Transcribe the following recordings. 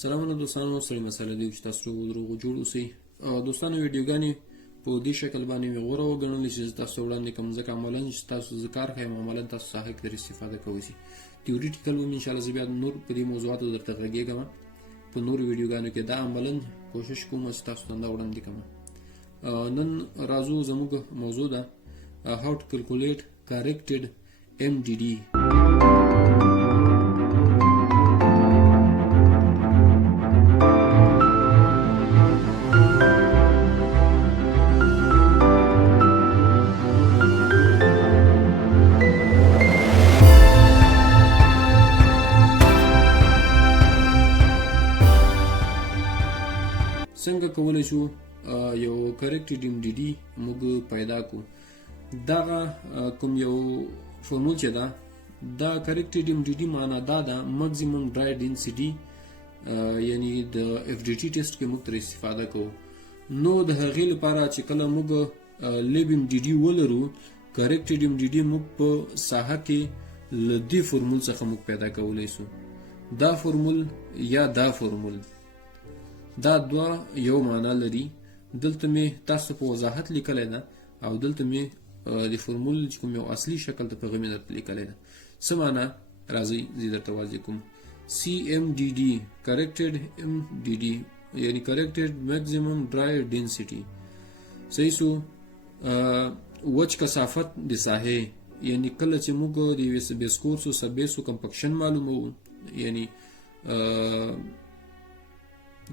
سلامونه دوستانو، ستړي مسله دی چې تاسو دروغ جوړ اوسئ. دوستانو ویډیوګانې په دې شکل باندې مې غوره وګڼلې چې تاسو وړاندې کوم، ځکه عملاً چې تاسو زه کار ښیم عملاً تاسو ساحه کې استفاده کوئ. تیوریټیکل وم انشاءالله زه بیا نور په دې موضوعاتو درته غږېږم په نورو ویډیوګانو کې. دا عملاً کوشش کوم چې تاسو ته دا وړاندې کوم. نن راځو زموږ موضوع ده how to calculate corrected MDD. څنګه کولای شو یو کریکټډ MDD موږ پیدا کړو؟ دغه کوم یو فورمول چې ده دا کریکټډ MDD معنا دا ده ماکسیمم ډرای ډینسټي، یعنی د FDT ټیسټ کې موږ تر استفاده کوو. نو د هغې لپاره چې کله موږ لیب MDD ولرو، کریکټډ MDD موږ په ساحه کې له دې فورمول څخه موږ پیدا کولی شو. دا فورمول یا دا فورمول دا دوه یو معنا لري. دلته مې تاسو په وضاحت لیکلی ده او دلته مې د فورمول چې کوم یو اصلي شکل ته په هغه مې درته لیکلی ده. څه معنا؟ راځئ زه درته واضح کوم. CMDD corrected MDD یعنی corrected maximum dry density. صحیح شو. وچ کثافت د ساحې، یعنی کله چې موږ د بیسکورس او سبیسو کمپکشن معلومو، یعنی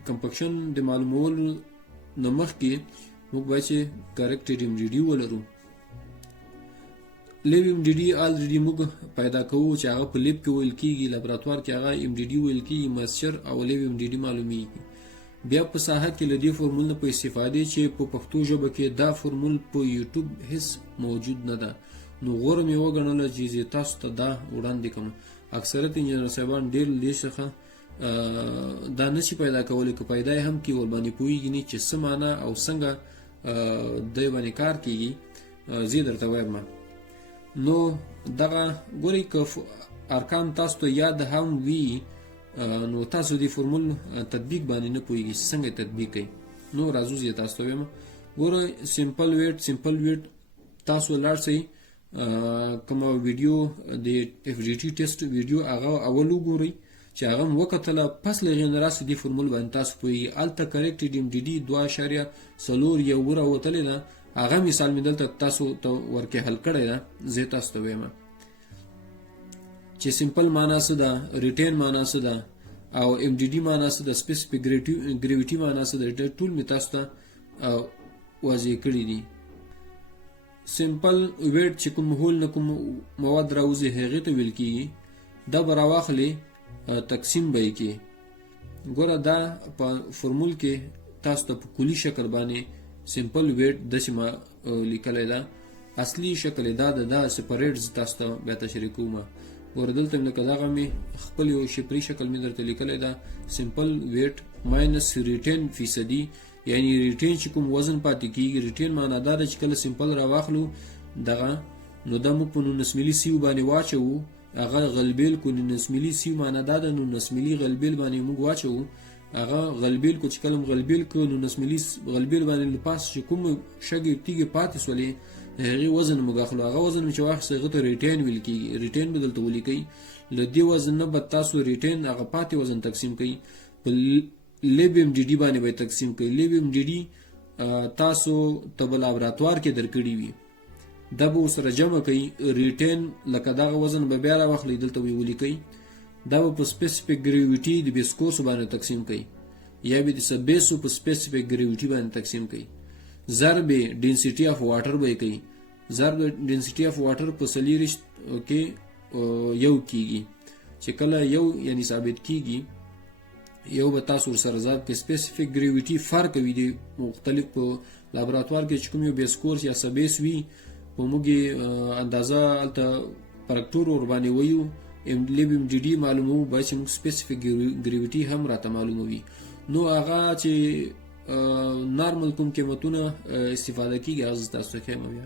کمپکشن د معلومولو نه مخکې موږ باید چې کریکټډ MDD ولرو. لیب MDD آلریډي موږ پیدا کوو چې هغه په لیب کې ویل کېږي، لابراتوار کې هغه MDD ویل کېږي، مسچر او لیب MDD معلومیږي. بیا په ساحه کې له دې فورمول نه په استفادې چې په پښتو ژبه کې دا فورمول په یوټیوب هیڅ موجود نه ده، نو غوره مې وګڼله چې زه تاسو ته دا وړاندې کوم. اکثریت انجینر صاحبان ډېر دې څخه دا نشي پیدا کولی، که پیدا یې هم کې ورباندې پوهېږي نه چې څه معنا او څنګه دی باندې کار کېږي. زه درته وایم نو دغه ګورئ که ارقام تاسو ته یاد هم وي نو تاسو د فورمول تطبیق باندې نه پوهېږي چې څنګه تطبیق کوي. نو راځو زه تاسو ته وایم. ګورئ سمپل ویټ تاسو لاړ شئ کومه ویډیو د FDT ټیسټ ویډیو هغه اول وګورئ چې هغه م وکتله، پس له هغې نه راسې دې فورمول باندې تاسو پوهېږي. هلته کریکټډ MDD 2.4 راوتلې ده، هغه مثال مې دلته تاسو ته ورکې حل کړی ده. زه تاسو ته وایم چې سمپل معنا څه ده، ریټین معنا څه ده او MDD معنا څه ده، سپیسیفیک ګریویټي معنا څه ده، ټول مې تاسو ته واضح کړي دي. سمپل ویټ چې کوم هول نه کوم مواد راوځي هغې ته ویل کېږي. دا به راواخلې تقسیم به یې کې. ګوره دا په فورمول کې تاسو ته په کلي شکل باندې سمپل ویټ داسې ما لیکلی ده، اصلي شکل یې دا ده. دا سپریټ زه تاسو ته بیا تشریح کوم. ګوره دلته مې لکه دغه مې خپل یو شپري شکل مې درته لیکلی ده، سمپل ویټ ماینس ریټین فیصدي، یعنی ریټین چې کوم وزن پاتې کېږي. ریټین معنا دا ده چې کله سمپل راواخلو دغه نو دا موږ په 19 ملي سیو باندې واچوو، هغه غلبیل کو 19 ملي سیو معنا دا ده 19 ملي غلبیل باندې موږ واچوو. هغه غلبیل کو چې کله غلبیل کو 19 ملي غلبیل باندې لپاس چې کوم شګې تیږې پاتې سولې هغې وزن موږ اخلو. هغه وزن چې واخیست هغه ته ریټین ویل کېږي. ریټین به دلته ولیکئ. له دې وزن نه به تاسو ریټین هغه پاتې وزن تقسیم کوئ، په لیب MDD باندې به تقسیم کوئ. لیب MDD تاسو ته به لابراتوار کې درکړي وي، دا به ورسره جمع کوي. ریټین لکه دغه وزن به بیا راواخلئ، دلته به یې ولیکئ. دا به په سپیسیفیک ګریویټي د بیسکورسو باندې تقسیم کوي، یا به د سبیسو په سپیسیفیک ګریویټي باندې تقسیم کوي. ضرب ډینسټي اف واټر به یې کوي. ضرب ډینسټي اف واټر په 40 کې یو کېږي. چې کله یو یعنی ثابت کېږي یو به تاسو ورسره ضرب کې سپیسیفیک ګریویټي فرق وي د مختلف په لابراتوار کې چې کوم یو بیسکورس یا سبیس وي په موږ اندازه هلته پرکټور ورباندې ویو. لیب MDD معلومو باید چې موږ سپیسیفیک ګریویټي هم راته معلوموي. نو هغه چې نارمل کوم قیمتونه استفاده کېږي هغه زه تاسو ته ښیم، بیا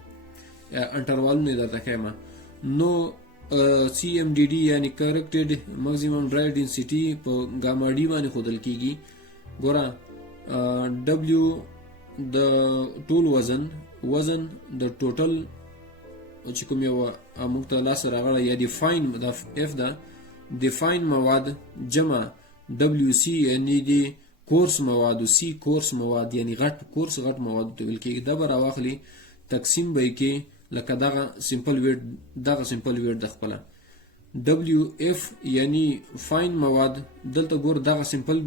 انټروالونه یې درته ښیم. نو CMDD یعنی کریکټډ ماکسیمم ډرایو ډینسټي په ګاما ډي باندې ښودل کیږي. ګوره W د ټول وزن د ټوټل چې کوم یو موږ ته لاسه راغلی یا ډیفاین د F ده ډیفاین مواد جمع WC یعنی د کورس مواد C کورس مواد یعنی غټ مواد ته ویل کیږي. دا به راواخلي تقسیم به یې کې لکه دغه سمپل ویټ د خپله WF یعنی فاین مواد. دلته ګور دغه سمپل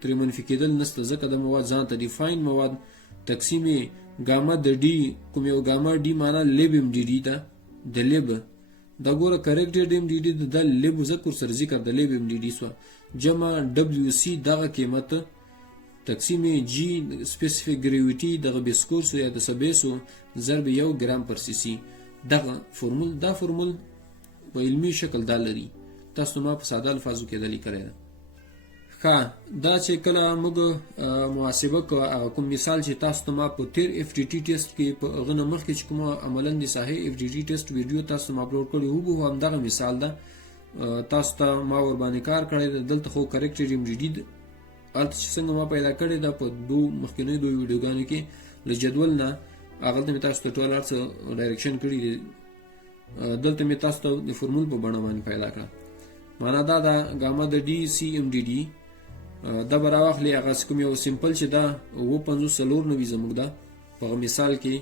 ترې منفي کېدل نشته ځکه د مواد ځان ته ډیفاین مواد تقسیم ګاما د ډي کوم یو ګاما ډي معنا لیب ام ډي ډي ده د لیب دا ګوره کریکټډ ام ډي ډي د لیب ذکر سر ذکر د لیب ام ډي ډي سو جمع WC دغه قیمت تقسیم جی سپیسیفیک ګریویټي دغه بیسکورس یا د سبیسو ضرب 1 ګرام پر سی سی. دغه فورمول په علمي شکل دا لري. تاسو ما په ساده الفاظو کې دلی کړی ده. ښه دا چې کله موږ محاسبه کوم مثال چې تاسو ته ما په تیر FTT ټیسټ کې په غنه مخکې چې کوم عملاً د صحیح FTT ټیسټ ویډیو تاسو ما اپلوډ کړی وو هم دغه مثال ده. تاسو ته ما ور باندې کار کړی ده. دلته خو کریکټډ ام ډي ډي الته چې څنګه ما پیدا کړی ده په مخکینی دوه ویډیوګانو کې له جدول نه هغه ته تاسو ته ټول ارڅ ډایرکشن کړی دی. دلته می تاسو ته د فورمول په بڼه باندې پیدا کړه. معنا دا ده ګاما د ډي سی ام ډي ډي دا به راواخلي هغه کوم یو سمپل چې دا 55 زموږ ده په مثال کې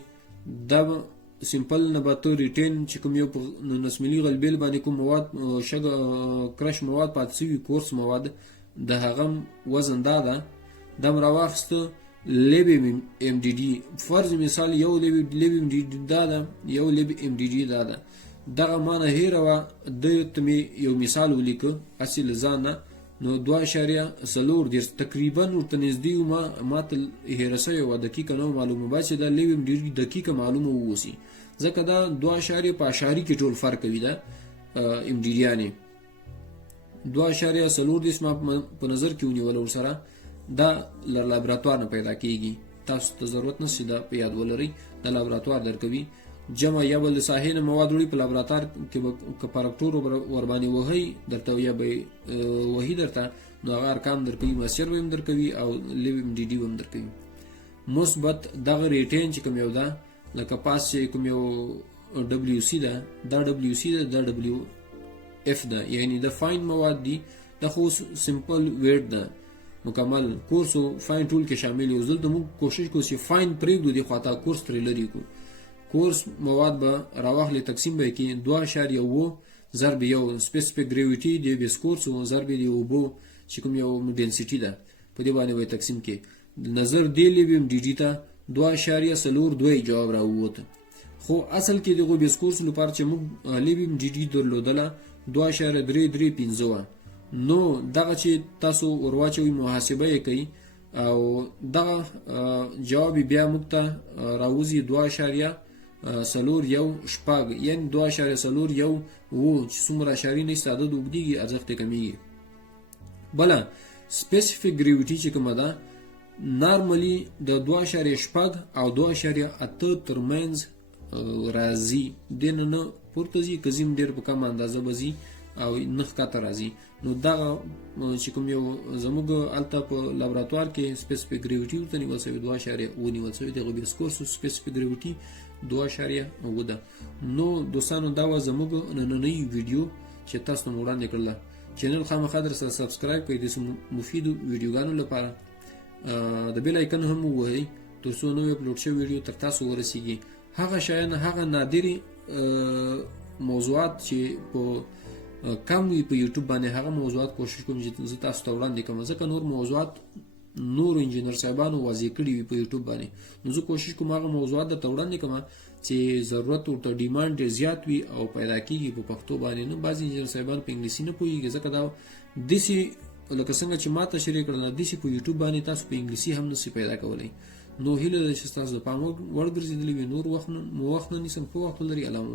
دا سمپل نباتو ریټین چې کوم یو په 19 ملي غلبیل باندې کوم مواد کرش مواد پاتې شوي کورس مواد د هغه وزن دا ده د مراواخست لیب ام ډي ډي فرض مثال یو لیب ام ډي ډي دا ده یو لیب ام ډي ډي دا ده دغه معنی هیروا د تمي یو مثال ولیکو اصل ځانه نو 2.4 تقریبا ورته نږدې ما ته هیرسه یو دقیقه نو معلومه با چې دا لیب ام ډي ډي دقیقه معلومه ووسی ځکه دا 2.5 کې ټول فرق کوي دا ام ډي ډي یعنی 2.4 ما په نظر کې ونیول ورسره دا لابراتوار نه پیدا کیږي. تاسو ته ضرورت نشي دا په یاد ولرئ د لابراتوار درکوي جمع یا بل صحیح مواد وړي په لابراتوار کې کپارکټور ور باندې وهي درته یا به وهي درته نو هغه ارقام درکوي مسیر هم درکوي او لیب ام ډي ډي هم درکوي. مثبت دغه ریټین چې کوم یو ده لکه پاس چې کوم یو WC ده دا WC ده دا WF ده یعنی د فاین مواد دي د خو سمپل ویټ ده مکمل کورس فاین ټول کې شامل یو ځل د موږ کوشش کوو چې فاین پریږدو د خاطا کورس تر لري کو کورس مواد به راوخلي تقسیم به کې 2.1 ضرب یو سپیسیفیک ګریویټي دی بیسکورس او ضرب دی وبو چې کوم یو ډنسټي ده په دې باندې وای تقسیم کې نظر دی لیبم ډي ډي ته 2.02 جواب راووته. خو اصل کې دغه بیسکورس لپاره چې موږ لیبم ډي ډي درلودله 2.335 نو دغه چې تاسو ورواچوي محاسبه یې کوي او دغه جواب بیا موږ ته راوځي 2.01 شپږ یعنی 2.01 وو چې څومره اشاري نه ساده دوګديږي ارزښت کمیږي. بله سپیسیفیک ګریویټي چې کومه ده نارملی د 2.8 او 2.8 ترمنځ راځي دنه نه پورته ځي کزیم ډیر په کم اندازه بزي او نخ کاته راځي. نو دا چې کوم یو زموږ الته په لابراتوار کې سپیسیفیک ګریویټي ورته نیول شوی 2.9 نیول شوی د بیسکورس سپیسیفیک ګریویټي 2.9 ده. نو دوستانو دا و زموږ نننۍ ویډیو چې تاسو ته وړاندې کړله. چینل خامخا در سره سبسکرایب کړئ د مفیدو ویډیوګانو لپاره د بیل آیکن هم ووهئ تر څو نوې اپلوډ شوی ویډیو تر تاسو ورسیږي. هغه شیان هغه نادرې موضوعات چې په کم وي په یوټیوب باندې هغه موضوعات کوشش کوم چې زه تاسو ته وړاندې کوم ځکه نور موضوعات نور انجینر صاحبانو واضح کړي وي په یوټیوب باندې نو زه کوشش کوم هغه موضوعات ته وړاندې کوم چې ضرورت او ډیماند زیات وي او پیدا کیږي په پښتو باندې. نو بعضی انجینر صاحبان په انګلیسي نه پوهیږي ځکه دا دسی لکه څنګه چې ما ته شریک کړل دسی په یوټیوب باندې تاسو په انګلیسي هم نشئ پیدا کولای. نو هیله ده چې تاسو په پام وړ ګرځیدلی وي نور وخت نه نیسم په وخت لري علامه